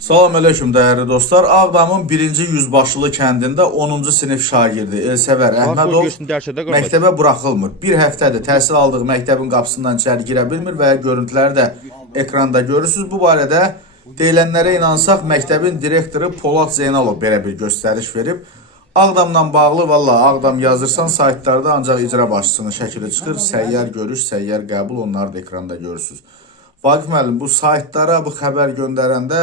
Salam əleykum dəyərli dostlar. Ağdamın 1-ci yüzbaşılı kəndində 10-cu sinif şagirdi Elsəvər Əhmədov məktəbə buraxılmır. Bir həftədir təhsil aldığı məktəbin qapısından içəri girə bilmir və görüntüləri də ekranda görürsünüz. Bu barədə deyilənlərə inansaq, məktəbin direktoru Polad Zeynalov belə bir göstəriş verib. Ağdamla bağlı, valla Ağdam yazırsan saytlarda ancaq icra başçısının şəkili çıxır. Səyyar görüş, səyyar qəbul, onları da ekranda görürsünüz. Vaqif müəllim, bu saytlara bu xəbər göndərəndə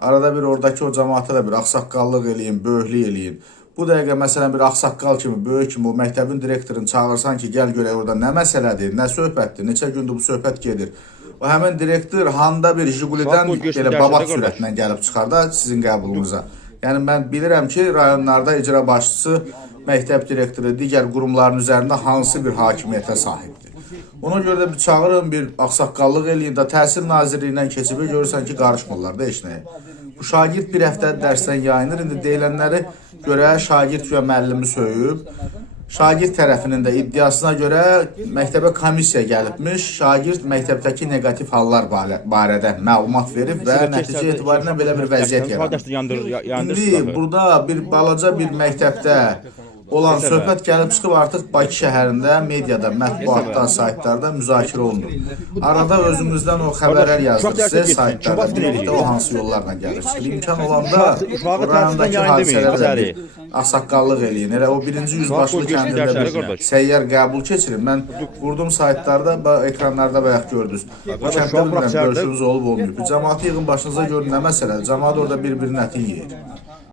arada bir oradakı o cəmaata da bir ağsaqqallıq eləyin, böyüklük eləyin. Bu dəqiqə məsələn bir ağsaqqal kimi, böyük kimi o məktəbin direktorunu çağırsan ki, gəl görək orada nə məsələdir, nə söhbətdir, neçə gündür bu söhbət gedir. O həmin direktor handa bir Jigulidən belə babat sürətindən gəlib çıxar da sizin qəbulunuza. Yəni mən bilirəm ki, rayonlarda icra başçısı, məktəb direktoru, digər qurumların üzərində hansı bir hakimiyyətə sahibdir. Ona görə də bir çağırın, bir ağsaqqallıq eləyin də, Təhsil Nazirliyindən keçib görürsən ki, qarışmırlar da heç nəyə. Bu şagird bir həftə dərsdən yayınır, indi deyilənləri görə şagird və müəllimi söyüb. Şagird tərəfinin də iddiasına görə məktəbə komissiya gəlibmiş, şagird məktəbdəki negativ hallar barədə məlumat verib və nəticə etibarilə belə bir vəziyyət yaranır. İndi burada bir balaca bir məktəbdə olan söhbət gəlib çıxıb artıq Bakı şəhərində, mediada, mətbuatda, saytlarda müzakirə olunur. Arada özümüzdən o xəbərlər yazdık sizə saytlarda, birlikdə o hansı yollarla gəlir çıxır. İmkan olanda rayondakı hadisələrdə bir ağsaqqallıq eləyin. Elə o 1-ci yüzbaşılı kəndində bir səyyar qəbul keçirin. Mən vurdum saytlarda, ekranlarda bayaq gördünüz. Bu kənddə bilmirəm, görüşünüz olub olmuyor. Bir cəmaatı yığın başınıza görün nə məsələdir. Cəmaat orada bir-birinin ətini yeyir.